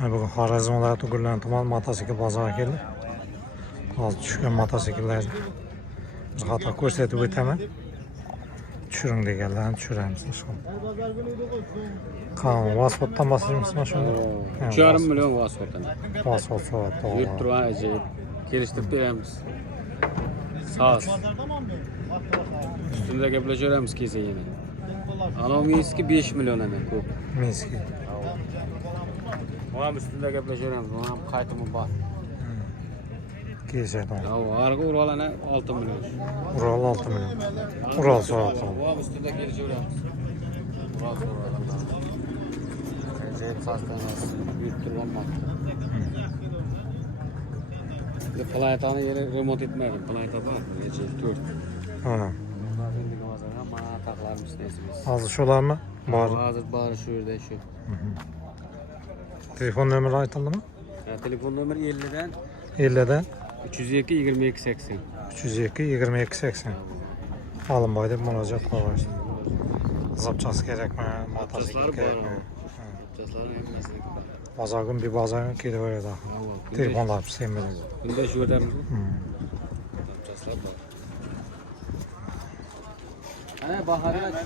Bugün Xorazm viloyati Gullan tuman motosikl bozoriga keldi. Hozir tushgan mototsikllarni bir qator ko'rsatib o'taman. Tushiring deganlarni tushiramiz inshaalloh. Qani Vasfotdan boshlaymizmi shunda? 3,5 million Vasfotdan. Vasfot to'g'ri. Yurt turgan ajoyib. Kelishtirib beramiz. Sağ ol. Üstünde gaplashaveramiz kelsa yana. Ana Minski 5 million ana ko'p. Minski. Ham üstünde gaplashaveramiz. Ham qaytimi bor. Kelishadi. Arga Ural ana 6 million. Ural 6 million. Ural so'rab. Ham üstünde kelishaveramiz. Ural so'rab. Ajoyib sastanasi yurt turgan motor. Playtani yeri remont etmagan. Playta bor. 4. Ha. Mana taqlarimiz nesimiz. Hozir shularmi? Bor. Hozir bor shu yerda shu. Telefon nomeri aytildimi? Telefon nomeri 50'dan 50'dan 302 22 80. 302 22 80. Alınboy deb murojaat qilamiz. Zapchasi kerakmi? Motosikl kerakmi? Zapchaslari hammasi. Bozorga bir bozorga kelaveradi. Telefonlar sevmadi. Bunda shu yerdamiz. Zapchaslar bor. Ana bahorda